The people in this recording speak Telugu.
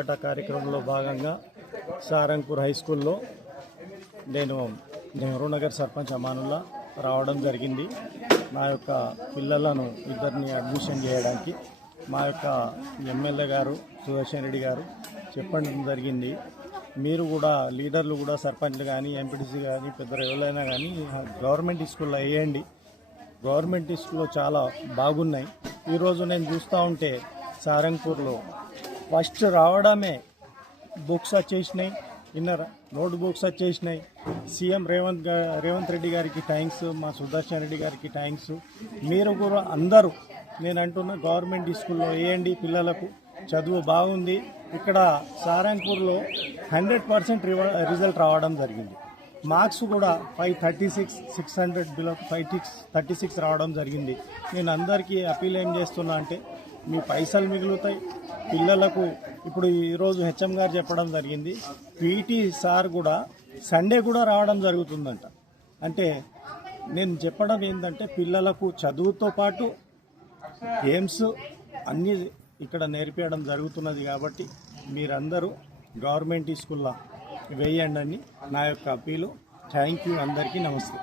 బాట కార్యక్రమంలో భాగంగా సారంగపూర్ హై స్కూల్లో నేను నెహ్రూ నగర్ సర్పంచ్ అమానుల్లా రావడం జరిగింది. నా యొక్క పిల్లలను ఇద్దరిని అడ్మిషన్ చేయడానికి మా యొక్క ఎమ్మెల్యే గారు సుదర్శన్ రెడ్డి గారు చెప్పడం జరిగింది. మీరు కూడా లీడర్లు కూడా సర్పంచ్లు కానీ ఎంపీటీసీ కానీ పెద్దలు ఎవరైనా కానీ గవర్నమెంట్ స్కూల్లో వేయండి. గవర్నమెంట్ స్కూల్లో చాలా బాగున్నాయి. ఈరోజు నేను చూస్తూ ఉంటే సారంగపూర్లో ఫస్ట్ రావడమే బుక్స్ వచ్చేసినాయి, ఇన్నర్ నోట్ బుక్స్ వచ్చేసినాయి. సీఎం రేవంత్ రెడ్డి గారికి థ్యాంక్స్, మా సుదర్శన్ రెడ్డి గారికి థ్యాంక్స్. మీరు కూడా అందరూ నేను అంటున్న గవర్నమెంట్ స్కూల్లో వేయండి. పిల్లలకు చదువు బాగుంది. ఇక్కడ సారంగపూర్లో 100% రిజల్ట్ రావడం జరిగింది. మార్క్స్ కూడా 536, 600 బిలో 536 రావడం జరిగింది. నేను అందరికీ అపీల్ ఏం చేస్తున్నా అంటే మీ పైసలు మిగులుతాయి పిల్లలకు. ఇప్పుడు ఈరోజు హెచ్ఎం గారు చెప్పడం జరిగింది, పీటీ సార్ కూడా సండే కూడా రావడం జరుగుతుందంట. అంటే నేను చెప్పడం ఏంటంటే పిల్లలకు చదువుతో పాటు గేమ్స్ అన్నీ ఇక్కడ నేర్పించడం జరుగుతున్నది. కాబట్టి మీరందరూ గవర్నమెంట్ స్కూల్లో వేయండి అని నా యొక్క అప్పీలు. Thank you. అందరికీ నమస్తే.